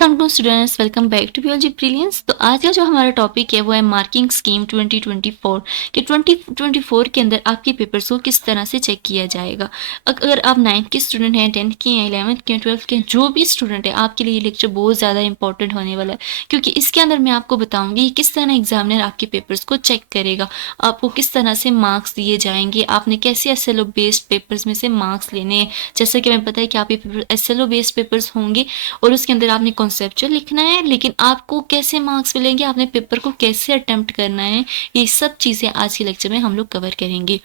अस्सलाम students, welcome back to biology brilliance. तो आज का जो हमारा टॉपिक है वो है मार्किंग स्कीम 2024 कि 2024 के अंदर आपके पेपर्स को किस तरह से चेक किया जाएगा। अगर आप 9th के स्टूडेंट हैं, 10th के हैं, 11th के हैं, 12th के हैं, जो भी स्टूडेंट है, आपके लिए ये लेक्चर बहुत ज़्यादा इंपॉर्टेंट होने वाला है, क्योंकि इसके अंदर मैं आपको बताऊँगी किस तरह एग्जामिनर आपके पेपर्स को चेक करेगा, आपको किस तरह से मार्क्स दिए जाएंगे, आपने कैसे SLO बेस्ड पेपर्स में से मार्क्स लेने हैं। जैसे कि हमें पता है कि आपके पेपर SLO बेस्ड पेपर्स होंगे और उसके अंदर आपने कॉन्सेप्चुअल लिखना है, लेकिन आपको कैसे मार्क्स मिलेंगे, आपने पेपर को कैसे अटेम्प्ट करना है, ये सब चीज़ें आज के लेक्चर में हम लोग कवर करेंगे।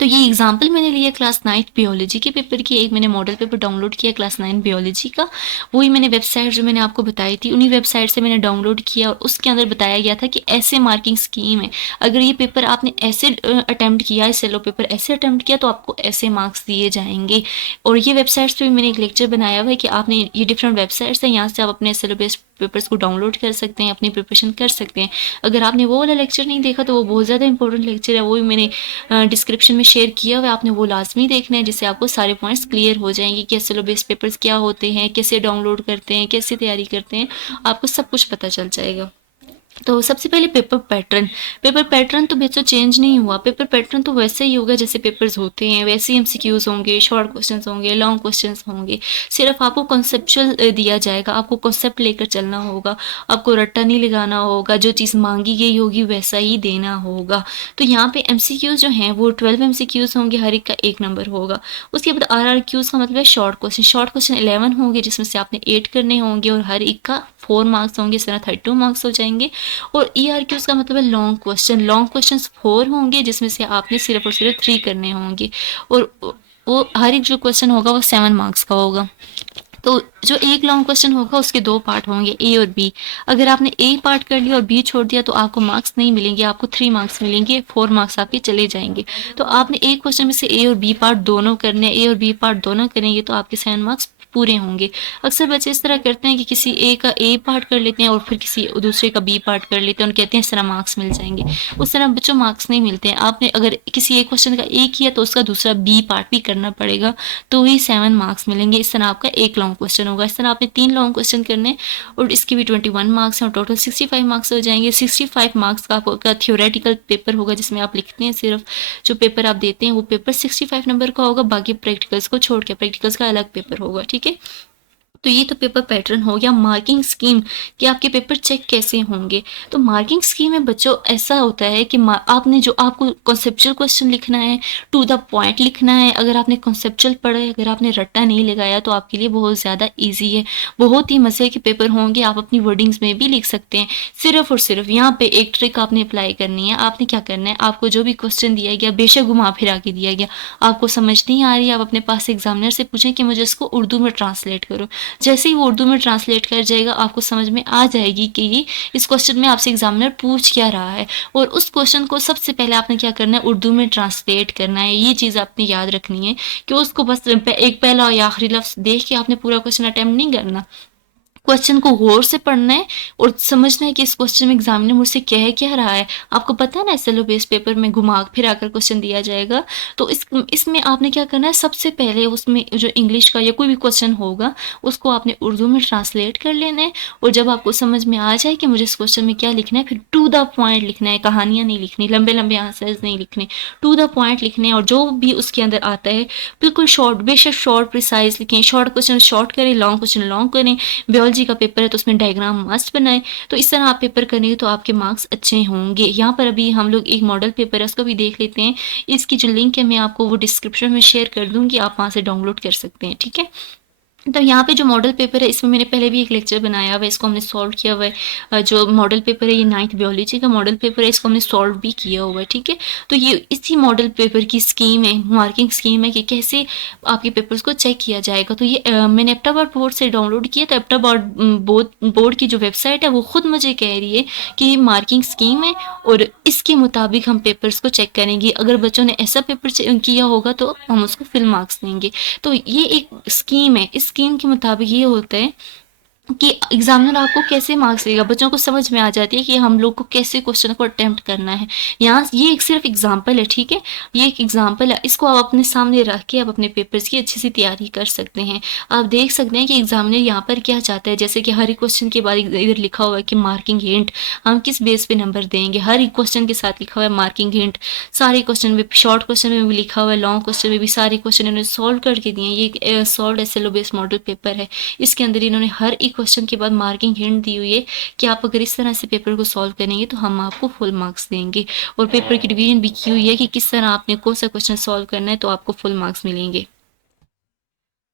तो ये एग्जाम्पल मैंने लिया क्लास 9th बियोलॉजी के पेपर की। एक मैंने मॉडल पेपर डाउनलोड किया क्लास 9 बियोलॉजी का, वही मैंने वेबसाइट जो मैंने आपको बताई थी उन्हीं वेबसाइट से मैंने डाउनलोड किया, और उसके अंदर बताया गया था कि ऐसे मार्किंग स्कीम है, अगर ये पेपर आपने ऐसे अटैम्प्ट किया, सेलो पेपर ऐसे अटैम्प्ट किया तो आपको ऐसे मार्क्स दिए जाएंगे। और ये वेबसाइट्स पर भी मैंने एक लेक्चर बनाया हुआ है कि आपने ये डिफरेंट वेबसाइट्स हैं, यहाँ से आप अपने SLO बेस्ड पेपर्स को डाउनलोड कर सकते हैं, अपनी प्रिपरेशन कर सकते हैं। अगर आपने वो वाला लेक्चर नहीं देखा तो वो बहुत ज़्यादा इंपॉर्टेंट लेक्चर है, वो भी मैंने डिस्क्रिप्शन में शेयर किया हुआ है, आपने वो लाजमी देखना है, जिससे आपको सारे पॉइंट्स क्लियर हो जाएंगे कि SLO बेस्ड पेपर्स क्या होते हैं, कैसे डाउनलोड करते हैं, कैसे तैयारी करते हैं, आपको सब कुछ पता चल जाएगा। तो सबसे पहले पेपर पैटर्न तो बच्चों चेंज नहीं हुआ। पेपर पैटर्न तो वैसे ही होगा जैसे पेपर्स होते हैं, वैसे ही MCQs होंगे, शॉर्ट क्वेश्चंस होंगे, लॉन्ग क्वेश्चंस होंगे। सिर्फ आपको कॉन्सेप्चुअल दिया जाएगा, आपको कॉन्सेप्ट लेकर चलना होगा, आपको रट्टा नहीं लगाना होगा, जो चीज़ मांगी गई होगी वैसा ही देना होगा। तो यहाँ पे MCQs जो हैं वो 12 MCQs होंगे, हर एक का 1 नंबर होगा। उसके बाद RRQs का मतलब है शॉर्ट क्वेश्चन 11 होंगे, जिसमें से आपने 8 करने होंगे और हर एक का 4 मार्क्स होंगे, इस तरह 32 मार्क्स हो जाएंगे। और ERQs का मतलब है लॉन्ग क्वेश्चन 4 होंगे, जिसमें से आपने सिर्फ और सिर्फ 3 करने होंगे, और वो हर एक जो क्वेश्चन होगा वो 7 मार्क्स का होगा। तो जो एक लॉन्ग क्वेश्चन होगा उसके 2 पार्ट होंगे, A और B। अगर आपने A पार्ट कर लिया और B छोड़ दिया तो आपको मार्क्स नहीं मिलेंगे, आपको 3 मार्क्स मिलेंगे, 4 मार्क्स आपके चले जाएंगे। तो आपने एक क्वेश्चन में से A और B पार्ट दोनों करने, A और B पार्ट दोनों करेंगे तो आपके 7 मार्क्स पूरे होंगे। अक्सर बच्चे इस तरह करते हैं कि किसी A का A पार्ट कर लेते हैं और फिर किसी दूसरे का B पार्ट कर लेते हैं और कहते हैं इस तरह मार्क्स मिल जाएंगे। उस तरह बच्चों मार्क्स नहीं मिलते हैं। आपने अगर किसी एक क्वेश्चन का A किया तो उसका दूसरा B पार्ट भी करना पड़ेगा, तो ही 7 मार्क्स मिलेंगे। इस तरह आपका एक लॉन्ग क्वेश्चन होगा। इस तरह आपने 3 लॉन्ग क्वेश्चन करने और इसके भी 21 मार्क्स हैं और टोटल 65 मार्क्स हो जाएंगे। 65 मार्क्स का आपका थियोरेटिकल पेपर होगा, जिसमें आप लिखते हैं, सिर्फ जो पेपर आप देते हैं वो पेपर 65 नंबर का होगा, बाकी प्रैक्टिकल्स को छोड़ के प्रैक्टिकल्स का अलग पेपर होगा। ठीक है, तो ये तो पेपर पैटर्न हो गया। मार्किंग स्कीम कि आपके पेपर चेक कैसे होंगे। तो मार्किंग स्कीम में बच्चों ऐसा होता है कि आपने जो आपको कॉन्सेप्चुअल क्वेश्चन लिखना है, टू द पॉइंट लिखना है। अगर आपने कॉन्सेप्चुअल पढ़ा है, अगर आपने रट्टा नहीं लगाया तो आपके लिए बहुत ज़्यादा ईजी है, बहुत ही मज़े के पेपर होंगे। आप अपनी वर्डिंग्स में भी लिख सकते हैं। सिर्फ और सिर्फ यहाँ पे एक ट्रिक आपने अप्लाई करनी है। आपने क्या करना है, आपको जो भी क्वेश्चन दिया गया, बेशक घुमा फिरा के दिया गया, आपको समझ नहीं आ रही, आप अपने पास एग्जामिनर से पूछें कि मुझे इसको उर्दू में ट्रांसलेट करो। जैसे ही वो उर्दू में ट्रांसलेट कर जाएगा, आपको समझ में आ जाएगी कि ये इस क्वेश्चन में आपसे एग्जामिनर पूछ क्या रहा है, और उस क्वेश्चन को सबसे पहले आपने क्या करना है, उर्दू में ट्रांसलेट करना है। ये चीज़ आपने याद रखनी है कि उसको बस एक पहला या आखिरी लफ्ज़ देख के आपने पूरा क्वेश्चन अटेम्प्ट नहीं करना। क्वेश्चन को गौर से पढ़ना है और समझना है कि इस क्वेश्चन में एग्जामिनर मुझसे कह क्या रहा है। आपको पता है ना, SLO बेस्ड पेपर में घुमा फिरा कर क्वेश्चन दिया जाएगा, तो इसमें आपने क्या करना है, सबसे पहले उसमें जो इंग्लिश का या कोई भी क्वेश्चन होगा उसको आपने उर्दू में ट्रांसलेट कर लेना है। और जब आपको समझ में आ जाए कि मुझे इस क्वेश्चन में क्या लिखना है, फिर टू द पॉइंट लिखना है। कहानियाँ नहीं लिखनी, लंबे लंबे आंसर्स नहीं लिखने, टू द पॉइंट लिखने हैं। और जो भी उसके अंदर आता है बिल्कुल शॉर्ट, बेशक शॉर्ट प्रिसाइज लिखें। शॉर्ट क्वेश्चन शॉर्ट करें, लॉन्ग क्वेश्चन लॉन्ग करें। बियोलॉजी का पेपर है तो उसमें डायग्राम मस्ट बनाएं। तो इस तरह आप पेपर करेंगे तो आपके मार्क्स अच्छे होंगे। यहाँ पर अभी हम लोग एक मॉडल पेपर है उसको भी देख लेते हैं। इसकी जो लिंक है मैं आपको वो डिस्क्रिप्शन में शेयर कर दूँगी, आप वहाँ से डाउनलोड कर सकते हैं। ठीक है, तो यहाँ पे जो मॉडल पेपर है इसमें मैंने पहले भी एक लेक्चर बनाया हुआ है, इसको हमने सॉल्व किया हुआ है। जो मॉडल पेपर है ये 9th बियोलॉजी का मॉडल पेपर है, इसको हमने सॉल्व भी किया हुआ है। ठीक है, तो ये इसी मॉडल पेपर की स्कीम है, मार्किंग स्कीम है कि कैसे आपके पेपर्स को चेक किया जाएगा। तो ये मैंने एप्टाबॉट बोर्ड से डाउनलोड किया। तो एप्टाबॉट बोर्ड की जो वेबसाइट है वो खुद मुझे कह रही है कि मार्किंग स्कीम है और इसके मुताबिक हम पेपर्स को चेक करेंगे। अगर बच्चों ने ऐसा पेपर किया होगा तो हम उसको फुल मार्क्स देंगे। तो ये एक स्कीम है। इस स्कीम के मुताबिक ये होता है कि एग्जामिनर आपको कैसे मार्क्स देगा, बच्चों को समझ में आ जाती है कि हम लोग को कैसे क्वेश्चन को अटेम्प्ट करना है। यहाँ ये एक सिर्फ एग्जाम्पल है, ठीक है, ये एक एग्जाम्पल है, इसको आप अपने सामने रख के आप अपने पेपर्स की अच्छी सी तैयारी कर सकते हैं। आप देख सकते हैं कि एग्जामिनर यहाँ पर क्या चाहता है, जैसे कि हर एक क्वेश्चन के बाद इधर लिखा हुआ है कि मार्किंग हिंट, हम किस बेस पे नंबर देंगे, हर एक क्वेश्चन के साथ लिखा हुआ है मार्किंग हिंट। सारे क्वेश्चन में, शॉर्ट क्वेश्चन में भी लिखा हुआ है, लॉन्ग क्वेश्चन में भी सारे क्वेश्चन इन्होंने सॉल्व करके दिए हैं। ये solve SLO based model paper है, इसके अंदर इन्होंने हर एक क्वेश्चन के बाद मार्किंग हिंट दी हुई है कि आप अगर इस तरह से पेपर को सॉल्व करेंगे तो हम आपको फुल मार्क्स देंगे, और पेपर की डिवीजन भी की हुई है कि किस तरह आपने कौन सा क्वेश्चन सॉल्व करना है तो आपको फुल मार्क्स मिलेंगे।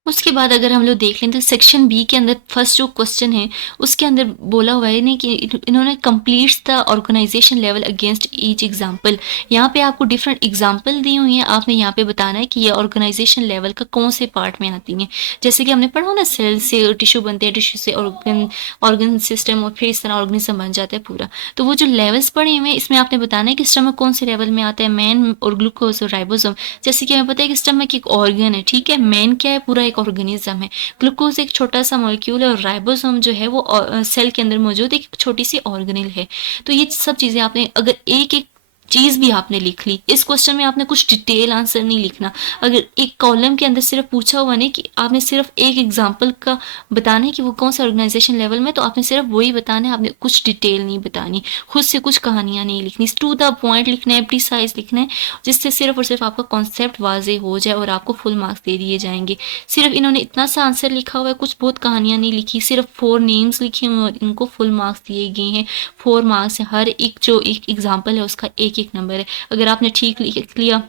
उसके बाद अगर हम लोग देख लें तो सेक्शन बी के अंदर फर्स्ट जो क्वेश्चन है उसके अंदर बोला हुआ है नहीं कि इन्होंने completes the organisation level against each example. यहाँ पे आपको डिफरेंट एग्जाम्पल दी हुई हैं, आपने यहाँ पे बताना है कि ये ऑर्गेनाइजेशन लेवल का कौन से पार्ट में आती हैं। जैसे कि हमने पढ़ा ना, सेल से टिश्यू बनते हैं, टिश्यू से ऑर्गन सिस्टम, और फिर इस तरह ऑर्गेनिज्म बन जाता है पूरा। तो वो जो लेवल्स पढ़े हुए हैं इसमें आपने बताना है कि स्टमक कौन से लेवल में आता है, मैन और ग्लूकोज और राइबोसोम। जैसे कि हमें पता है कि स्टमक एक ऑर्गन है, ठीक है, मैन क्या है, पूरा एक ऑर्गेनिज्म है, ग्लूकोज एक छोटा सा मॉलिक्यूल है, और राइबोसोम जो है वो सेल के अंदर मौजूद एक छोटी सी ऑर्गेनेल है। तो ये सब चीजें आपने अगर एक एक चीज भी आपने लिख ली, इस क्वेश्चन में आपने कुछ डिटेल आंसर नहीं लिखना। अगर एक कॉलम के अंदर सिर्फ पूछा हुआ नहीं कि आपने सिर्फ एक एग्जांपल का बताना है कि वो कौन सा ऑर्गेनाइजेशन लेवल में, तो आपने सिर्फ वही बताना है, आपने कुछ डिटेल नहीं बतानी, खुद से कुछ कहानियां नहीं लिखनी, टू द पॉइंट लिखना है, प्रिसाइज लिखना है, जिससे सिर्फ और सिर्फ आपका कॉन्सेप्ट वाजे हो जाए और आपको फुल मार्क्स दे दिए जाएंगे। सिर्फ इन्होंने इतना सा आंसर लिखा हुआ है, कुछ बहुत कहानियां नहीं लिखी, सिर्फ 4 नेम्स लिखे हुए और इनको फुल मार्क्स दिए गए हैं। 4 मार्क्स है, हर एक जो एक एग्जाम्पल है उसका एक एक नंबर है। अगर आपने ठीक लिख लिया,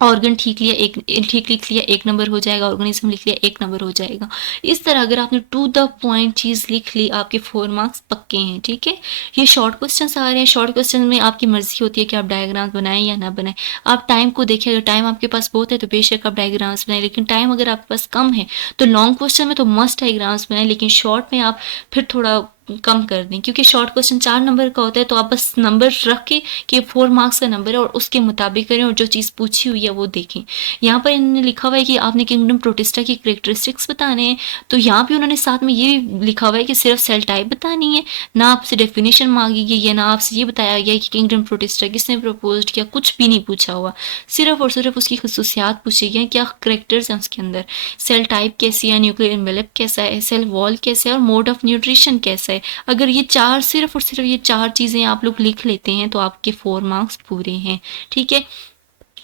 ऑर्गन ठीक लिया, एक ठीक लिख लिया, 1 नंबर हो जाएगा, ऑर्गेनिज्म लिख लिया, 1 नंबर हो जाएगा। इस तरह अगर आपने टू द पॉइंट चीज़ लिख ली, आपके 4 मार्क्स पक्के हैं, ठीक है। ये शॉर्ट क्वेश्चन आ रहे हैं, शॉर्ट क्वेश्चन में आपकी मर्जी होती है कि आप डायग्राम्स बनाएं या ना बनाएं। आप टाइम को देखिए, अगर टाइम आपके पास बहुत है तो बेशक आप डायग्राम्स बनाएं, लेकिन टाइम अगर आपके पास कम है तो लॉन्ग क्वेश्चन में तो मस्ट डायग्राम्स बनाएं, लेकिन शॉर्ट में आप फिर थोड़ा कम कर दें, क्योंकि शॉर्ट क्वेश्चन 4 नंबर का होता है, तो आप बस नंबर रख के कि 4 मार्क्स का नंबर है और उसके मुताबिक करें और जो चीज़ पूछी हुई है वो देखें। यहाँ पर इन्होंने लिखा हुआ है कि आपने किंगडम प्रोटिस्टा की करेक्टरिस्टिक्स बताने हैं, तो यहाँ पे उन्होंने साथ में ये लिखा हुआ है कि सिर्फ सेल टाइप बतानी है, ना आपसे डेफिनेशन मांगी गई है, ना आपसे ये बताया गया कि किंगडम प्रोटिस्टा किसने प्रपोज किया, कुछ भी नहीं पूछा हुआ, सिर्फ और सिर्फ उसकी खसूसियात पूछी गई हैं, क्या करेक्टर्स हैं उसके अंदर, सेल टाइप कैसी है, न्यूक्लियर एनवेलप कैसा है, सेल वॉल कैसा है, और मोड ऑफ न्यूट्रिशन कैसा है। अगर ये 4 सिर्फ और सिर्फ ये 4 चीज़ें आप लोग लिख लेते हैं तो आपके 4 मार्क्स पूरे हैं, ठीक है।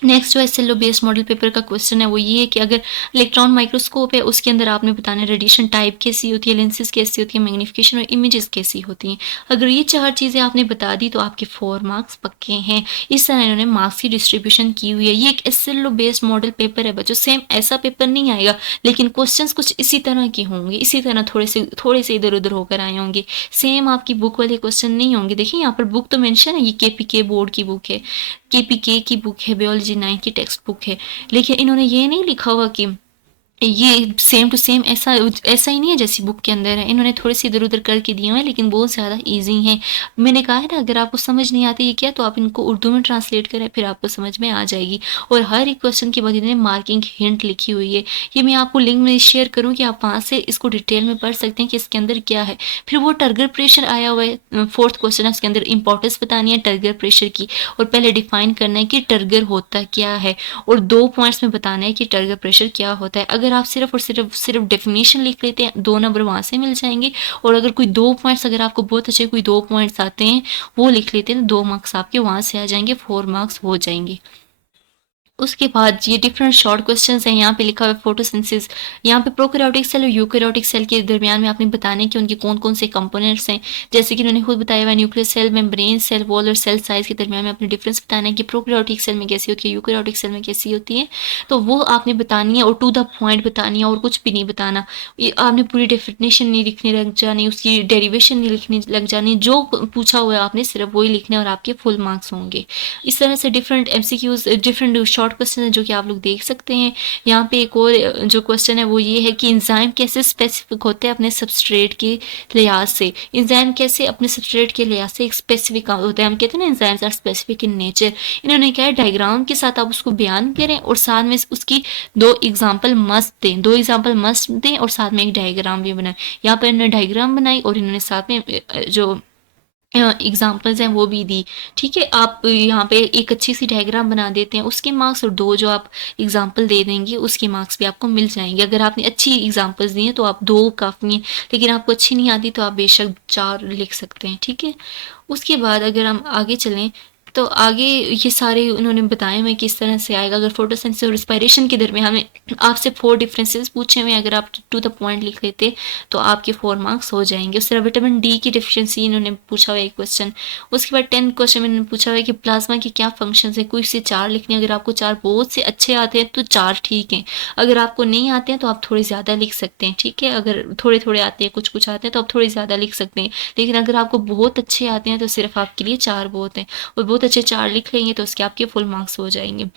नेक्स्ट जो एसएलओ बेस्ड मॉडल पेपर का क्वेश्चन है वो ये है कि अगर इलेक्ट्रॉन माइक्रोस्कोप है उसके अंदर आपने बताना है रेडिएशन टाइप कैसी होती है, लेंसेज कैसी होती है, मैग्नीफिकेशन और इमेजेस कैसी होती हैं। अगर ये 4 चीज़ें आपने बता दी तो आपके 4 मार्क्स पक्के हैं। इस तरह इन्होंने मार्क्स की डिस्ट्रीब्यूशन की हुई है। ये एक एसएलओ बेस्ड मॉडल पेपर है बच्चों, सेम ऐसा पेपर नहीं आएगा, लेकिन क्वेश्चन कुछ इसी तरह के होंगे, इसी तरह थोड़े से इधर उधर होकर आए होंगे, सेम आपकी बुक वाले क्वेश्चन नहीं होंगे। देखिए यहाँ पर बुक तो मेंशन है, ये केपीके बोर्ड की बुक है, केपीके की बुक है, बायोलॉजी 9 की टेक्स्ट बुक है, लेकिन इन्होंने ये नहीं लिखा हुआ कि ये सेम टू सेम ऐसा ऐसा ही नहीं है जैसी बुक के अंदर है। इन्होंने थोड़े से इधर उधर करके दिए हुए हैं, लेकिन बहुत ज़्यादा इजी हैं। मैंने कहा है ना, अगर आपको समझ नहीं आती ये क्या, तो आप इनको उर्दू में ट्रांसलेट करें, फिर आपको समझ में आ जाएगी। और हर एक क्वेश्चन के बाद इन्होंने मार्किंग हिंट लिखी हुई है, ये मैं आपको लिंक में शेयर करूँ कि आप वहाँ से इसको डिटेल में पढ़ सकते हैं कि इसके अंदर क्या है। फिर वो टर्गर प्रेशर आया हुआ है, 4th क्वेश्चन है, उसके अंदर इंपॉर्टेंस बतानी है टर्गर प्रेशर की, और पहले डिफाइन करना है कि टर्गर होता क्या है, और 2 पॉइंट्स में बताना है कि टर्गर प्रेशर क्या होता है। अगर आप सिर्फ और सिर्फ डेफिनेशन लिख लेते हैं, 2 नंबर वहाँ से मिल जाएंगे। और अगर कोई 2 पॉइंट्स, अगर आपको बहुत अच्छे कोई 2 पॉइंट्स आते हैं वो लिख लेते हैं, 2 मार्क्स आपके वहाँ से आ जाएंगे, 4 मार्क्स हो जाएंगे। उसके बाद ये डिफरेंट शॉर्ट क्वेश्चंस हैं। यहाँ पे लिखा हुआ है फोटोसिंथेसिस, यहाँ पे प्रोकैरियोटिक सेल और यूकैरियोटिक सेल के दरमियान में आपने बताना है कि उनके कौन कौन से कंपोनेंट्स हैं। जैसे कि उन्होंने खुद बताया हुआ है, nucleus cell, membrane cell wall और सेल साइज के दरमियान में अपने डिफरेंस बताना है कि प्रोकैरियोटिक सेल में कैसी होती है, यूकैरियोटिक सेल में कैसी होती है, तो वो आपने बतानी है और टू द पॉइंट बतानी है, और कुछ भी नहीं बताना। आपने पूरी डेफिनेशन नहीं लिखने लग जानी, उसकी डेरिवेशन नहीं लिखने लग जानी, जो पूछा हुआ है आपने सिर्फ वही लिखना है और आपके फुल मार्क्स होंगे। इस तरह से different MCQs, different short short question है जो कि आप लोग देख सकते हैं। यहाँ पे एक और जो क्वेश्चन है वो ये है कि एंजाइम कैसे स्पेसिफिक होते हैं अपने सबस्ट्रेट के लिहाज से। एंजाइम कैसे अपने सबस्ट्रेट के लिहाज से एक स्पेसिफिक होते हैं, हम कहते हैं ना enzymes are specific in nature. इन्होंने क्या है, डायग्राम के साथ आप उसको बयान करें और साथ में उसकी दो एग्जाम्पल मस्ट दें और साथ में एक डायग्राम भी बनाएं। यहाँ पर इन्होंने डायग्राम बनाई और इन्होंने साथ में जो एग्जाम्पल्स हैं वो भी दी। ठीक है, आप यहाँ पे एक अच्छी सी डायग्राम बना देते हैं, उसके मार्क्स और दो जो आप एग्जाम्पल दे देंगे उसके मार्क्स भी आपको मिल जाएंगे। अगर आपने अच्छी एग्जाम्पल्स दी हैं तो आप 2 काफ़ी हैं, लेकिन आपको अच्छी नहीं आती तो आप बेशक 4 लिख सकते हैं। ठीक है, उसके बाद अगर हम आगे चलें तो आगे ये सारे उन्होंने बताए हुए किस तरह से आएगा। अगर फोटोसिंथेसिस और रिस्पायरेशन के दरमियान हमें आपसे 4 डिफरेंसेस पूछे हुए हैं, अगर आप टू द पॉइंट लिख लेते तो आपके 4 मार्क्स हो जाएंगे। उस तरह विटामिन डी की डिफिशियंसी इन्होंने पूछा हुआ है एक क्वेश्चन। उसके बाद 10 क्वेश्चन इन्होंने पूछा हुआ है कि प्लाज्मा के क्या फंक्शन है, कोई से 4 लिखने। अगर आपको 4 बहुत से अच्छे आते हैं तो 4 ठीक हैं, अगर आपको नहीं आते हैं तो आप थोड़े ज़्यादा लिख सकते हैं। ठीक है, अगर थोड़े थोड़े आते हैं, कुछ कुछ आते हैं तो आप थोड़े ज़्यादा लिख सकते हैं, लेकिन अगर आपको बहुत अच्छे आते हैं तो सिर्फ आपके लिए 4 बहुत हैं, और बहुत अच्छे 4 लिख लेंगे तो उसके आपके फुल मार्क्स हो जाएंगे।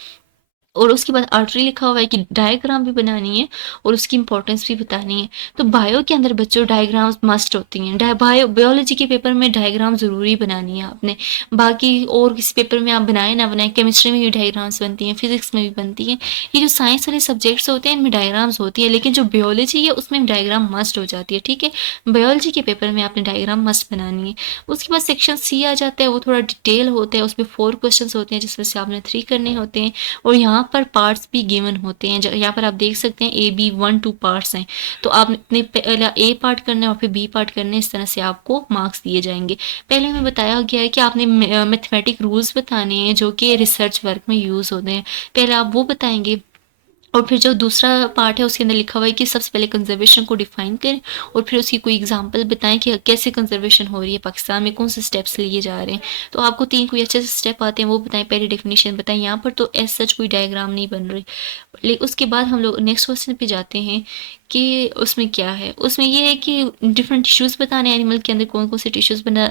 और उसके बाद आर्टरी लिखा हुआ है कि डायग्राम भी बनानी है और उसकी इंपॉर्टेंस भी बतानी है। तो बायो के अंदर बच्चों डायग्राम्स मस्ट होती हैं। बायोलॉजी के पेपर में डायग्राम ज़रूरी बनानी है आपने। बाकी और किसी पेपर में आप बनाए ना बनाए, केमिस्ट्री में भी डायग्राम्स बनती हैं, फिजिक्स में भी बनती हैं। ये जो साइंस वाले सब्जेक्ट्स होते हैं इनमें डायग्राम्स होती है, लेकिन जो बायोलॉजी है उसमें डायग्राम मस्ट हो जाती है। ठीक है, बायोलॉजी के पेपर में आपने डायग्राम मस्ट बनानी है। उसके बाद सेक्शन सी आ जाता है, वो थोड़ा डिटेल होता है, उसमें 4 क्वेश्चन होते हैं जिसमें से आपने 3 करने होते हैं, और यहाँ पर पार्ट्स भी गिवन होते हैं। यहाँ पर आप देख सकते हैं ए बी 1-2 पार्ट्स हैं, तो आपने पहले ए पार्ट करना है और फिर बी पार्ट करना है। इस तरह से आपको मार्क्स दिए जाएंगे। पहले हमें बताया गया है कि आपने मैथमेटिक रूल्स बताने हैं जो कि रिसर्च वर्क में यूज़ होते हैं, पहले आप वो बताएंगे। और फिर जो दूसरा पार्ट है उसके अंदर लिखा हुआ है कि सबसे पहले कंजर्वेशन को डिफाइन करें और फिर उसकी कोई एग्जांपल बताएं कि कैसे कंजर्वेशन हो रही है पाकिस्तान में, कौन से स्टेप्स लिए जा रहे हैं। तो आपको 3 कोई अच्छे से स्टेप आते हैं वो बताएं, पहले डेफिनेशन बताएं। यहाँ पर तो एज सच कोई डायग्राम नहीं बन रही। लेकिन उसके बाद हम लोग नेक्स्ट क्वेश्चन पे जाते हैं कि उसमें क्या है। उसमें ये है कि डिफरेंट टिश्यूज़ बताने, एनिमल के अंदर कौन कौन से टिश्यूज़ बना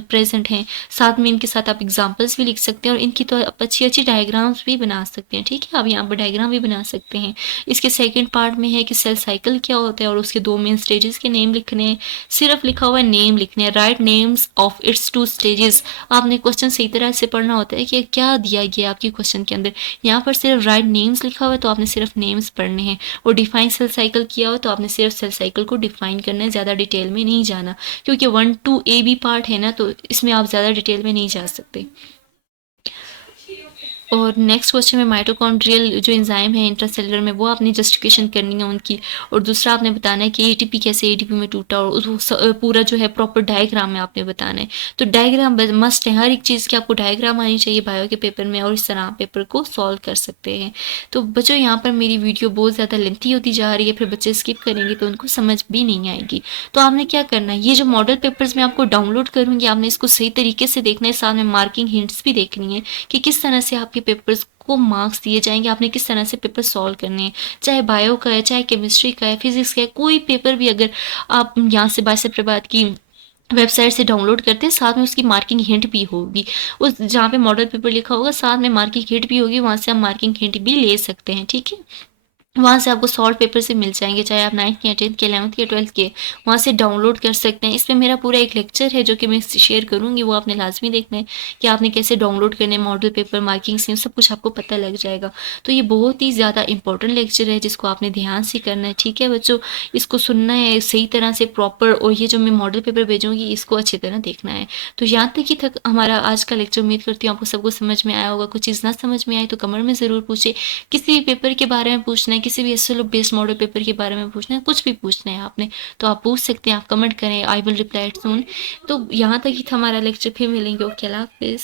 प्रेजेंट हैं, साथ में इनके साथ आप एग्जांपल्स भी लिख सकते हैं और इनकी तो आप अच्छी अच्छी डायग्राम्स भी बना सकते हैं। ठीक है, आप यहाँ पर डायग्राम भी बना सकते हैं। इसके सेकंड पार्ट में है कि सेल साइकिल क्या होता है और उसके 2 मेन स्टेजेस के नेम लिखने हैं। सिर्फ लिखा हुआ है नेम लिखने हैं, right names of its 2 stages. आपने क्वेश्चन सही तरह से पढ़ना होता है कि क्या दिया गया आपके क्वेश्चन के अंदर। यहाँ पर सिर्फ राइट नेम्स लिखा हुआ है तो आपने सिर्फ नेम्स पढ़ने हैं, और डिफाइन सेल साइकिल किया हो तो आपने सिर्फ सेल साइकिल को डिफाइन करना है, ज़्यादा डिटेल में नहीं जाना, क्योंकि 1-2 ए बी पार्ट है ना, तो इसमें आप ज़्यादा डिटेल में नहीं जा सकते। और नेक्स्ट क्वेश्चन में माइटोकॉन्ड्रियल जो एंजाइम है इंट्रासेलुलर में, वो आपने जस्टिफिकेशन करनी है उनकी, और दूसरा आपने बताना है कि एटीपी कैसे एडीपी में टूटा, और पूरा जो है प्रॉपर डायग्राम में आपने बताना है। तो डायग्राम मस्ट है, हर एक चीज़ की आपको डायग्राम आनी चाहिए बायो के पेपर में, और इस तरह आप पेपर को सॉल्व कर सकते हैं। तो बच्चों यहाँ पर मेरी वीडियो बहुत ज़्यादा लेंथी होती जा रही है, फिर बच्चे स्किप करेंगे तो उनको समझ भी नहीं आएगी। तो आपने क्या करना है, ये जो मॉडल पेपर्स मैं आपको डाउनलोड करूँगी आपने इसको सही तरीके से देखना है, साथ में मार्किंग हिंट्स भी देखनी है कि किस तरह से आपके पेपर्स को मार्क्स दिए जाएंगे, आपने किस तरह से पेपर सॉल्व करने हैं। चाहे बायो का है, चाहे केमिस्ट्री का है, फिजिक्स का है, कोई पेपर भी अगर आप यहाँ से बाइसेप प्रभात की वेबसाइट से डाउनलोड करते हैं, साथ में उसकी मार्किंग हिंट भी होगी। उस जहाँ पे मॉडल पेपर लिखा होगा साथ में मार्किंग हिंट भी होगी, वहाँ से आप मार्किंग हिंट भी ले सकते हैं। ठीक है, वहाँ से आपको सॉल्व पेपर से मिल जाएंगे, चाहे आप 9th के 10th के 11th के 12th के वहाँ से डाउनलोड कर सकते हैं। इसमें मेरा पूरा एक लेक्चर है जो कि मैं शेयर करूँगी, वो आपने लाजमी देखना है कि आपने कैसे डाउनलोड करने मॉडल पेपर, मार्किंग स्कीम, सब कुछ आपको पता लग जाएगा। तो ये बहुत ही ज़्यादा इंपॉर्टेंट लेक्चर है जिसको आपने ध्यान से करना है। ठीक है बच्चों, इसको सुनना है सही तरह से प्रॉपर, और ये जो मैं मॉडल पेपर भेजूँगी इसको अच्छी तरह देखना है। तो यहाँ तक ही तक हमारा आज का लेक्चर, उम्मीद करती हूँ आपको सबको समझ में आया होगा। कुछ चीज़ ना समझ में आए तो कमेंट में ज़रूर पूछे। किसी भी पेपर के बारे में पूछना है, किसी भी एसएलओ बेस्ड मॉडल पेपर के बारे में पूछना है, कुछ भी पूछना है आपने तो आप पूछ सकते हैं, आप कमेंट करें, आई विल रिप्लाई सून। तो यहाँ तक ही था हमारा लेक्चर, फिर मिलेंगे। ओके, अल्लाह हाफिज़।